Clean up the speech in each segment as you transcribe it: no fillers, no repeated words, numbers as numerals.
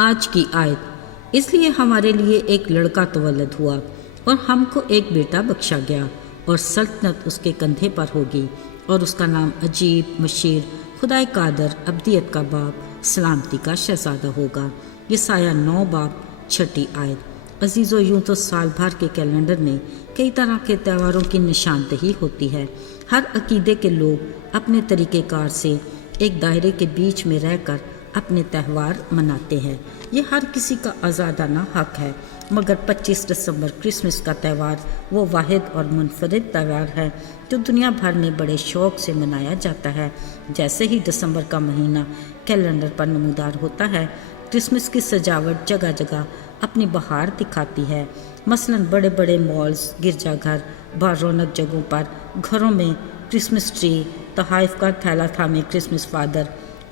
آج کی آیت، اس لیے ہمارے لیے ایک لڑکا تولد ہوا اور ہم کو ایک بیٹا بخشا گیا، اور سلطنت اس کے کندھے پر ہوگی، اور اس کا نام عجیب، مشیر، خدائے قادر، ابدیت کا باپ، سلامتی کا شہزادہ ہوگا۔ یسایہ 9 باب 6 آیت۔ عزیزو، یوں تو سال بھر کے کیلنڈر میں کئی طرح کے تہواروں کی نشاندہی ہوتی ہے۔ ہر عقیدے کے لوگ اپنے طریقہ کار سے ایک دائرے کے بیچ میں رہ کر اپنے تہوار مناتے ہیں۔ یہ ہر کسی کا آزادانہ حق ہے، مگر 25 دسمبر کرسمس کا تہوار وہ واحد اور منفرد تہوار ہے جو دنیا بھر میں بڑے شوق سے منایا جاتا ہے۔ جیسے ہی دسمبر کا مہینہ کیلنڈر پر نمودار ہوتا ہے، کرسمس کی سجاوٹ جگہ جگہ اپنی بہار دکھاتی ہے۔ مثلاً بڑے بڑے مالز، گرجا گھر، بارونق جگہوں پر گھروں میں کرسمس ٹری، تحائف کا تھیلا تھامے کرسمس فادر،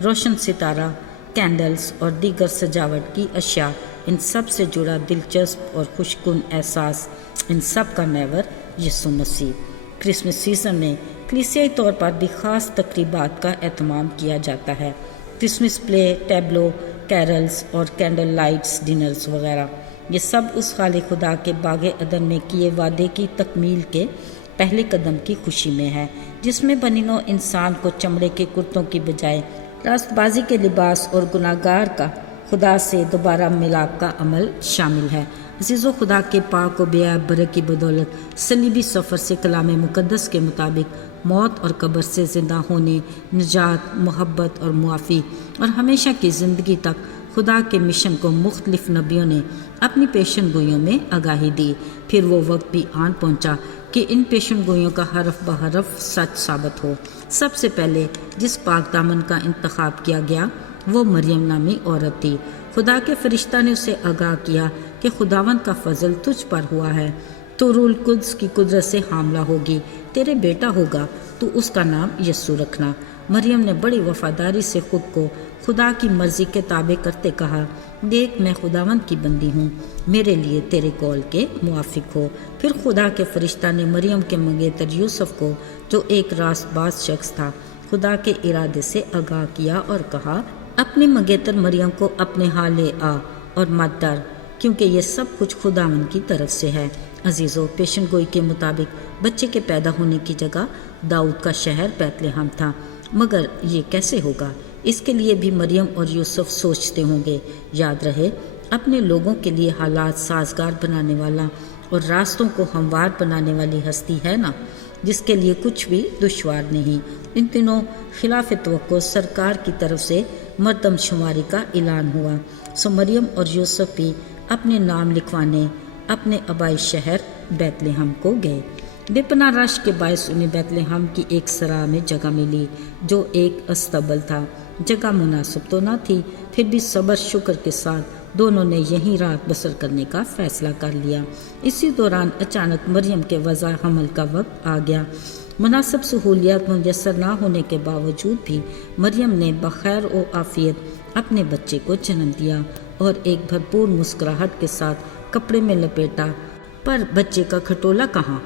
روشن ستارہ، کینڈلز اور دیگر سجاوٹ کی اشیاء، ان سب سے جڑا دلچسپ اور خوشگوار احساس، ان سب کا محور یسوع مسیح۔ کرسمس سیزن میں کلیسیائی طور پر بھی خاص تقریبات کا اہتمام کیا جاتا ہے۔ کرسمس پلے، ٹیبلو، کیرلز اور کینڈل لائٹس ڈنرز وغیرہ، یہ سب اس خالق خدا کے باغ عدن میں کیے وعدے کی تکمیل کے پہلے قدم کی خوشی میں ہے، جس میں بنی نوع انسان کو چمڑے کے کرتوں کی بجائے راست بازی کے لباس اور گناہگار کا خدا سے دوبارہ ملاپ کا عمل شامل ہے۔ عزیزو، خدا کے پاک و بیعیب برے کی بدولت صلیبی سفر سے کلام مقدس کے مطابق موت اور قبر سے زندہ ہونے، نجات، محبت اور معافی اور ہمیشہ کی زندگی تک خدا کے مشن کو مختلف نبیوں نے اپنی پیشن گوئیوں میں آگاہی دی۔ پھر وہ وقت بھی آن پہنچا کہ ان پیشن گوئیوں کا حرف بحرف سچ ثابت ہو۔ سب سے پہلے جس پاک دامن کا انتخاب کیا گیا وہ مریم نامی عورت تھی۔ خدا کے فرشتہ نے اسے آگاہ کیا کہ خداوند کا فضل تجھ پر ہوا ہے، تو روح القدس کی قدرت سے حاملہ ہوگی، تیرے بیٹا ہوگا، تو اس کا نام یسوع رکھنا۔ مریم نے بڑی وفاداری سے خود کو خدا کی مرضی کے تابع کرتے کہا، دیکھ میں خداوند کی بندی ہوں، میرے لیے تیرے قول کے موافق ہو۔ پھر خدا کے فرشتہ نے مریم کے منگیتر یوسف کو، جو ایک راست باز شخص تھا، خدا کے ارادے سے آگاہ کیا اور کہا، اپنی منگیتر مریم کو اپنے ہاں لے آ اور مت ڈر، کیونکہ یہ سب کچھ خداوند کی طرف سے ہے۔ عزیزو، پیشن گوئی کے مطابق بچے کے پیدا ہونے کی جگہ داؤد کا شہر بیت لحم تھا، مگر یہ کیسے ہوگا؟ اس کے لیے بھی مریم اور یوسف سوچتے ہوں گے۔ یاد رہے، اپنے لوگوں کے لیے حالات سازگار بنانے والا اور راستوں کو ہموار بنانے والی ہستی ہے نا، جس کے لیے کچھ بھی دشوار نہیں۔ ان دنوں خلاف توقع سرکار کی طرف سے مردم شماری کا اعلان ہوا، سو مریم اور یوسف بھی اپنے نام لکھوانے اپنے آبائی شہر بیت لحم کو گئے۔ بے پناہ رش کے باعث انہیں بیت لحم کی ایک سراہ میں جگہ ملی، جو ایک استبل تھا۔ جگہ مناسب تو نہ تھی، پھر بھی صبر شکر کے ساتھ دونوں نے یہیں رات بسر کرنے کا فیصلہ کر لیا۔ اسی دوران اچانک مریم کے وضع حمل کا وقت آ گیا۔ مناسب سہولیات میسر نہ ہونے کے باوجود بھی مریم نے بخیر و عافیت اپنے بچے کو جنم دیا اور ایک بھرپور مسکراہٹ کے ساتھ کپڑے میں لپیٹا۔ پر بچے کا کھٹولا کہاں؟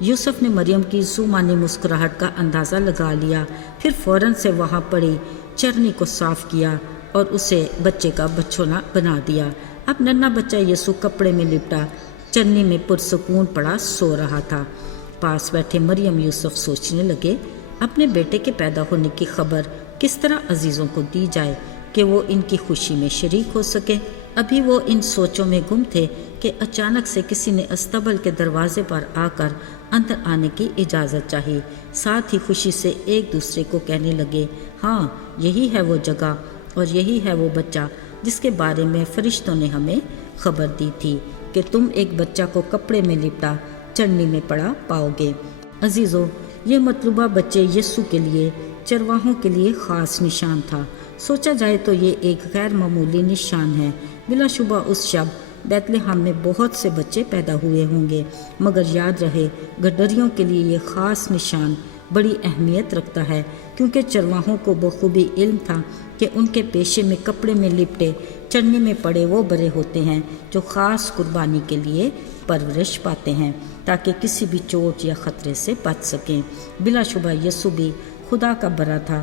یوسف نے مریم کی زومانی مسکراہٹ کا اندازہ لگا لیا، پھر فوراً سے وہاں پڑی چرنی کو صاف کیا اور اسے بچے کا بچھونا بنا دیا۔ اب ننھا بچہ یسوع کپڑے میں لپٹا چرنی میں پرسکون پڑا سو رہا تھا۔ پاس بیٹھے مریم یوسف سوچنے لگے، اپنے بیٹے کے پیدا ہونے کی خبر کس طرح عزیزوں کو دی جائے کہ وہ ان کی خوشی میں شریک ہو سکے۔ ابھی وہ ان سوچوں میں گم تھے کہ اچانک سے کسی نے استبل کے دروازے پر آ کر اندر آنے کی اجازت چاہی۔ ساتھ ہی خوشی سے ایک دوسرے کو کہنے لگے، ہاں، یہی ہے وہ جگہ اور یہی ہے وہ بچہ جس کے بارے میں فرشتوں نے ہمیں خبر دی تھی کہ تم ایک بچہ کو کپڑے میں لپٹا چرنی میں پڑا پاؤ گے۔ عزیزو، یہ مطلوبہ بچے یسوع کے لیے چرواہوں کے لیے خاص نشان تھا۔ سوچا جائے تو یہ ایک غیر معمولی نشان ہے۔ بلا شبہ اس شب بیت لحم میں بہت سے بچے پیدا ہوئے ہوں گے، مگر یاد رہے، گڈریوں کے لیے یہ خاص نشان بڑی اہمیت رکھتا ہے، کیونکہ چرواہوں کو بخوبی علم تھا کہ ان کے پیشے میں کپڑے میں لپٹے چرنی میں پڑے وہ برے ہوتے ہیں جو خاص قربانی کے لیے پرورش پاتے ہیں، تاکہ کسی بھی چوٹ یا خطرے سے بچ سکیں۔ بلا شبہ یسوع بھی خدا کا برا تھا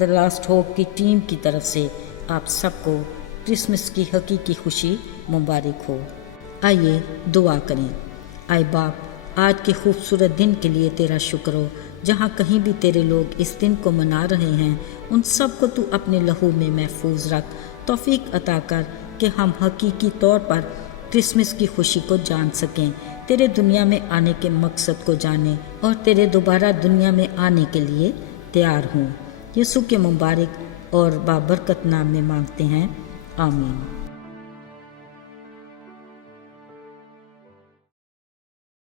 دا لاسٹ ہوپ کی ٹیم کی طرف سے آپ سب کو کرسمس کی حقیقی خوشی مبارک ہو۔ آئیے دعا کریں۔ اے باپ، آج کے خوبصورت دن کے لیے تیرا شکر ہو۔ جہاں کہیں بھی تیرے لوگ اس دن کو منا رہے ہیں، ان سب کو تو اپنے لہو میں محفوظ رکھ۔ توفیق عطا کر کہ ہم حقیقی طور پر کرسمس کی خوشی کو جان سکیں، تیرے دنیا میں آنے کے مقصد کو جانیں اور تیرے دوبارہ دنیا میں آنے کے لیے تیار ہوں۔ یسوع کے مبارک اور بابرکت نام میں مانگتے ہیں، آمین۔